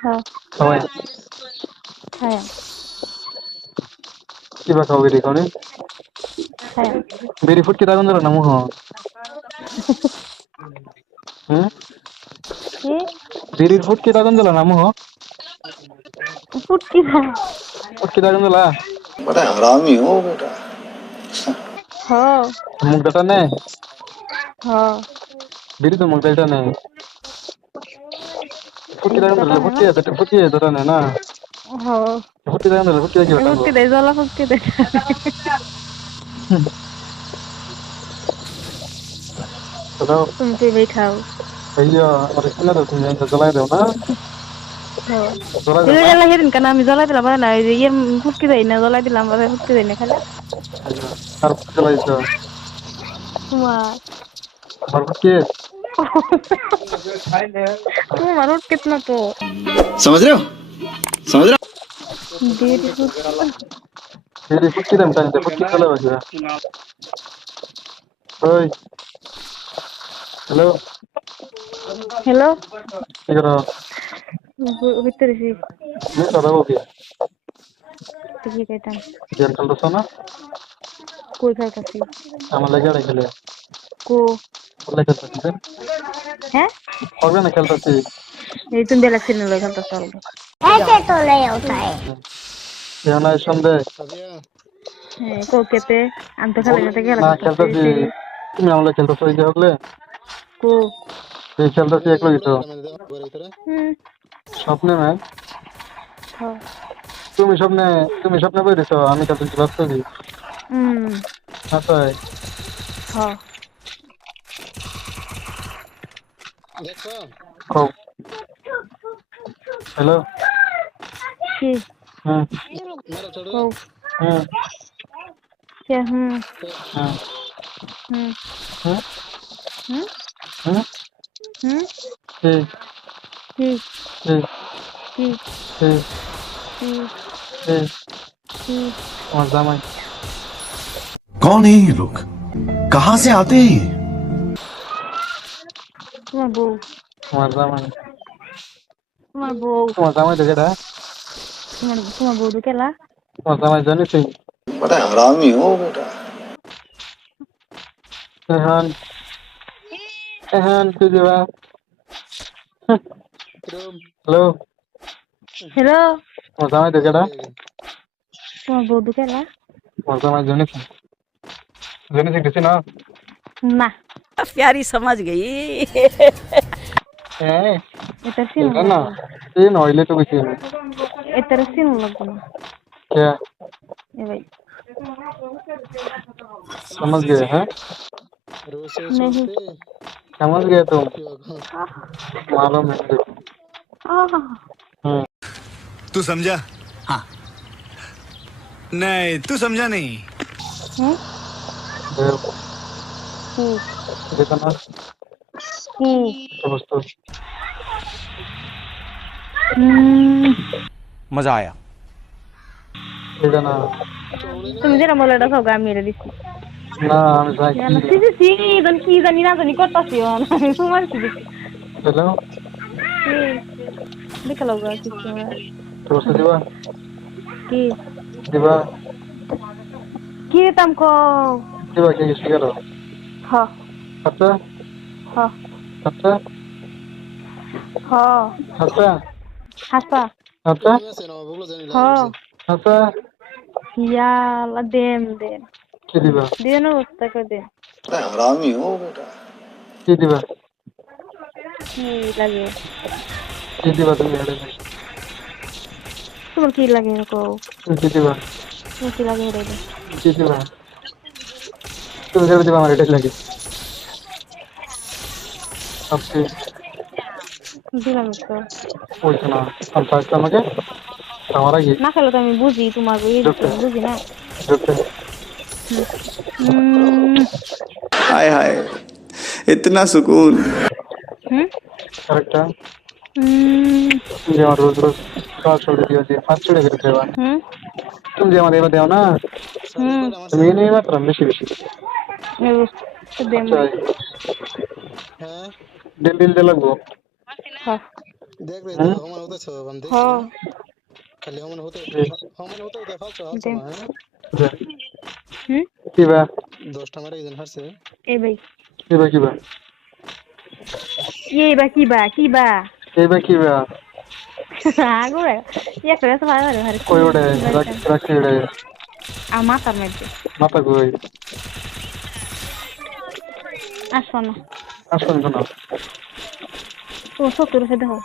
হ্যাঁ খাওয়াই হ্যাঁ কিবা খাও বেরি খাওনি হ্যাঁ বেরি ফুটকি দাগুন দিল না মুহ হুম কি বেরির ফুটকি দাগুন দিল না মুহ ফুটকি খা ফুটকি দাগুন দিলা बड़ा हरामी हो बेटा হ্যাঁ মুখ ডাটা নে হ্যাঁ বেরি তো মুখ ডাটা নে ফুটকি দাগুন দিল ফুটকি ডাটা নে না হ্যাঁ ফুটকি দাগুন দিল ফুটকি কি বাটাবো ফুটকি দে জ্বালা ফুটকি দে তো তুমি পেয়ে খাও भैया और इसने तो तुम जलाई दो ना হ্যাঁ जलाई दो তুই ना জ্বালা হেরিন কেন আমি জ্বালাই দিলাম না এই যে ফুটকি দেই না জ্বালাই দিলাম ফুটকি দেই না খালি और जलाई दो তোমার और के তোমার রোড कितना तो समझ रहे हो समझ रहे देरी तेरी फुटकी दम टाइम दे फुटकी चला बजा ओए हेलो हेलो কি করো ভিতরে সি मैं सदा हो गया ঠিক আছে गेम খেলতেছ না কই খাইতাছি আমার লাগে খেলে কো বলে খেলতেছি হ্যাঁ হবে না খেলতেছি এই তুমি বেলা সিনে লই খাইতাছ অলগে ऐसे तो नहीं होता है জানা সন্দেহ হ্যাঁ কোকেতে আমি তো খালি না গেলা না খেলতেছি তুমি আমলে খেলতেছ এই যে হলে কো এই খেলতেছি একলাই তো হুম স্বপ্নে না হ্যাঁ তুমি স্বপ্নে বইছো আমি খেলতেছি বাস্তবে হুম আচ্ছা হ্যাঁ কও হ্যালো কি হুম কো হুম কে হুম হুম হুম হুম হুম হুম হুম কি কি কি কি কি কি কি কি আমার জামাই कौन है ये लोग कहां से आते हैं ये তোমার বউ আমার জামাই তোমার বউ তোমার জামাই তো কেটা তোমার বউ ঢুকেলা তোমার জামাই জানিস बड़ा हरामी हो बेटा এখন এখন কি দিবা হ্যালো হ্যালো তোমার জামাই তো কেটা তোমার বউ ঢুকেলা তোমার জামাই জানিস কিছু না না प्यारी समझ गई হ্যাঁ এটা সিন এটা না এই নইলে তো কিছু এটা সিন লাগবে না क्या এ ভাই समझ गए हैं नहीं समझ गए तुम मालूम है आह तू समझा हाँ नहीं तू समझा नहीं हम्म देखो ना समझ तो मजा आया देखो ना তুমি যেটা বলে এটা সব আমি মেরে দিচ্ছি ना हम जाए কি জানি না জানি করতেছি আমি তোমার কি चलो দেখে লোক কিছু तो से दिवा কি दिवा কি তাম কো दिवा के किसी करो হ अच्छा হ अच्छा হ अच्छा হাসা अच्छा হ अच्छा ইয়ালা দেম দেম की दिवा দেন অবস্থা করে দেন बड़ा हरामी हो बेटा की दिवा কি লাগে तुम हेडे তোমার কি লাগে কো की दिवा তোমার কি লাগে রে की दिवा तुम जब दिवा हमारे हेडे लगे अब से দিলাম তো ওই শোনা আমি ফার্স্ট আমাকে আমার আগে না খেলে তো আমি বুঝি তোমার বুঝি না ঢুকতে हाय हाय इतना सुकून হুম करेक्टा হুম যে আমার রোজ রোজ কাজ ছেড়ে দিও যে ফার্স্ট ছেড়ে করে দেওয়া হুম তুমি যে আমার এবার দেও না হুম তুমি নিয়ে মাত্র বেশি বেশি দেম আচ্ছা ডিল ডিল দিয়ে লাগবো হ্যাঁ देख रहे हाँ तो हम होते छो हम देख खाली हम होते फालतू हाल दे चला है किबा 10 टा मारे একজন হারছে ए भाई কিবা কিবা কিবা আগো ये करे तो भाई भाई কই ওড়ে রাখি ওড়ে आ माथा में दे মাথা কই আসনা আসুন না তো সত্তর से দেখো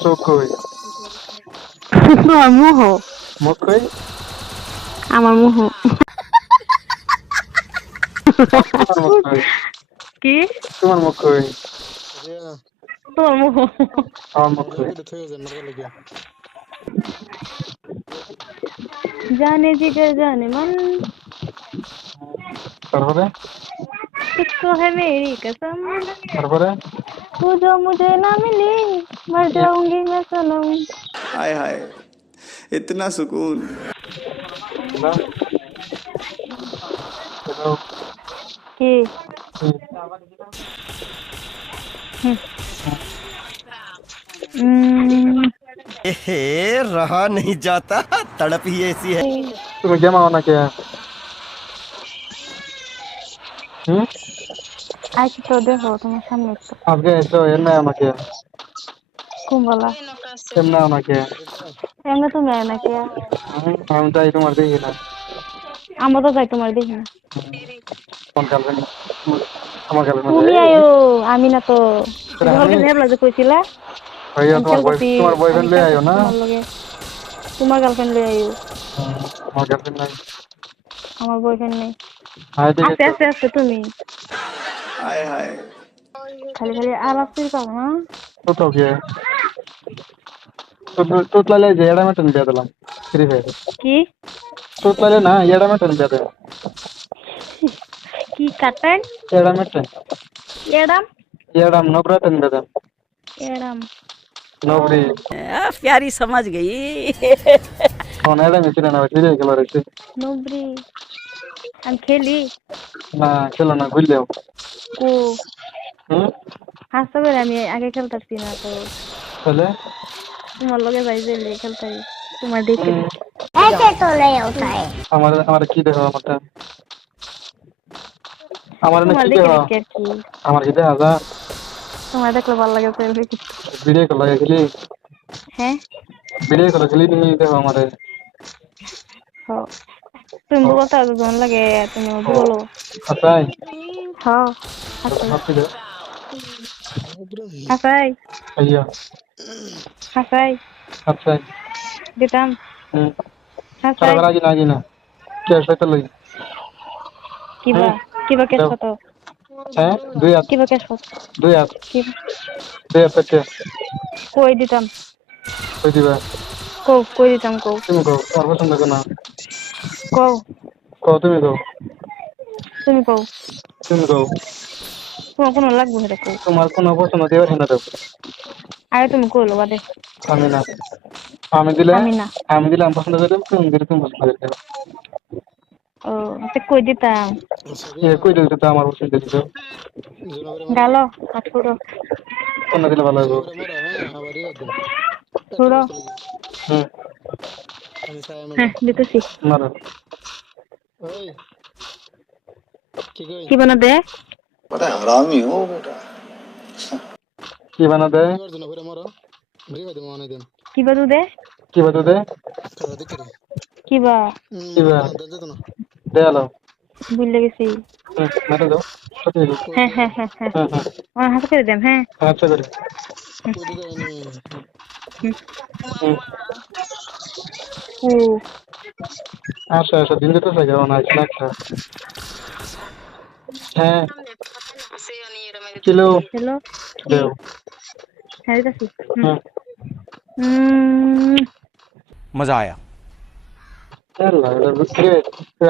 চোখ কই তোমার মুহ মুখ কই আমার মুহ তোমার মুখ কই কি তোমার মুখ কই তোমার মুহ আমার মুখ কই जाने जिगर जाने मन তারপরে किसको है मेरी कसम তারপরে तू जो मुझे ना मिली मर जाऊंगी मैं सनम हाय हाय इतना सुकून না হ্যালো की रहा नहीं जाता तड़प ही ऐसी है তুমি জামা না কে आज तो देखो तुम्हारे सामने तो আজকে এসো এর না আমাকে कुंभला এমনা আমাকে এমনি তুমি না কে আমি তাই তোমার দেখি না আমরা তো যাই তোমার দেখি না কোন কালকে আমার কালকে তুমি আয়ো আমি না তো তোমাকে নেবলা যে কইছিলা ভাইয়া তোমার বয়ফ্রেন্ড লয়ে আয়ো না তোমার গার্লফ্রেন্ড লয়ে আয়ো আমার গার্লফ্রেন্ড নাই আমার বয়ফ্রেন্ড নেই হ্যাঁ ঠিক আস্তে আছে আস্তে তুমি हाय हाय খালি খালি আলাপ করে পাবো না তো তো কে তো লালে যে এডা মেটন দিয়ে দিলাম ফ্রি ফায়ার কি তো লালে না এডা মেটন দিয়ে দিলাম কি কাটেন এডা মেটন এডাম এডা নবরাতন দিয়ে দিলাম এডাম নবরি प्यारी समझ गई কোন এডা মিছিল না ফ্রি খেলা রইছে নবরি আমি খেলি না খেলো না ভুল যাও ও হুম হাসতে করে আমি আগে খেলতাছি না তো তাহলে তোমার লগে যাই যে খেলতাই তোমার দেখে আমার কি দেখো আমারটা আমার না তোমার কি দেখে দেখো দেখে কি আমার কি দেখা যা তোমার দেখলে ভালো লাগে তো ভিডিও কল লাগে খেলি হ্যাঁ ভিডিও কল খেলি নি দেখো আমারে হ তুমি বলতে জন লাগে তুমি বলো আসাই হ্যাঁ হাসি দে হাসাই আইয়া হাসাই আসাই দিতাম হুম হাসাই তারা আজি না কে সাথে লই কিবা কেস কত হ্যাঁ দুই হাত কিবা কেস কত দুই হাত কিবা দুই হাত থেকে কই দিতাম কই দিবা কই দিতাম কও তুমি কও তোমার পছন্দ কেন কও কও তুমি কও তুমি কও তুমি কও তোমার কোনো লাগবে না কও তোমার কোনো পছন্দ দেওয়ার না দাও আরে তুমি কইলো বাদে আমি না আমি দিলে আমি না আমি দিলে আমি পছন্দ করে তুমি দিলে তুমি পছন্দ করে দাও ও তে কই দিতাম এ কই দিতে তো আমার পছন্দ দিতে গালো আঠুরো কোন দিলে ভালো হবে ছুড়ো হুম হ্যাঁ দিতেছি মারো কি বানা দে बड़ा हरामी हो बेटा কি বানা দে কি বাদু দে কি বানা দে কিবা কি বা দে আলো ভুলে গেছি মেরে দাও সত্যি হ্যাঁ হ্যাঁ হ্যাঁ হ্যাঁ আমার হাতে করে দেন হ্যাঁ আচ্ছা করে ও আচ্ছা আচ্ছা দিন দিতে চাই না আচ্ছা হ্যাঁ কিলো হ্যালো দেও হ্যাঁ দিতেছি হুম मजा आया চল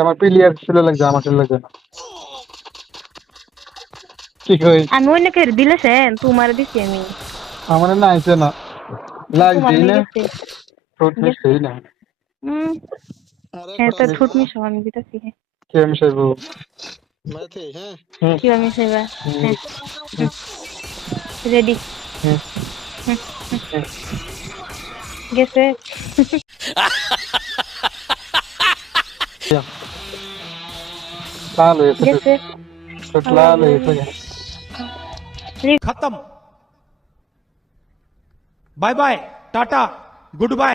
আমার প্লেয়ার ছিল লাগছে আমার ছিল লাগছে কি কই আমি অন্য কেউ দিলেছেন তোমার দিছি আমি আমার না আইছে না লাগছে না গেছে ফ্রুট মিস কই না হ্যাঁ তো ঠুট মিশো আমি দিতেছি কি আমি সাইবো কি আমি সেবা হ্যাঁ রেডি গেছে লাল হয়েছে গেছে লাল হয়েছে खत्म bye bye tata good bye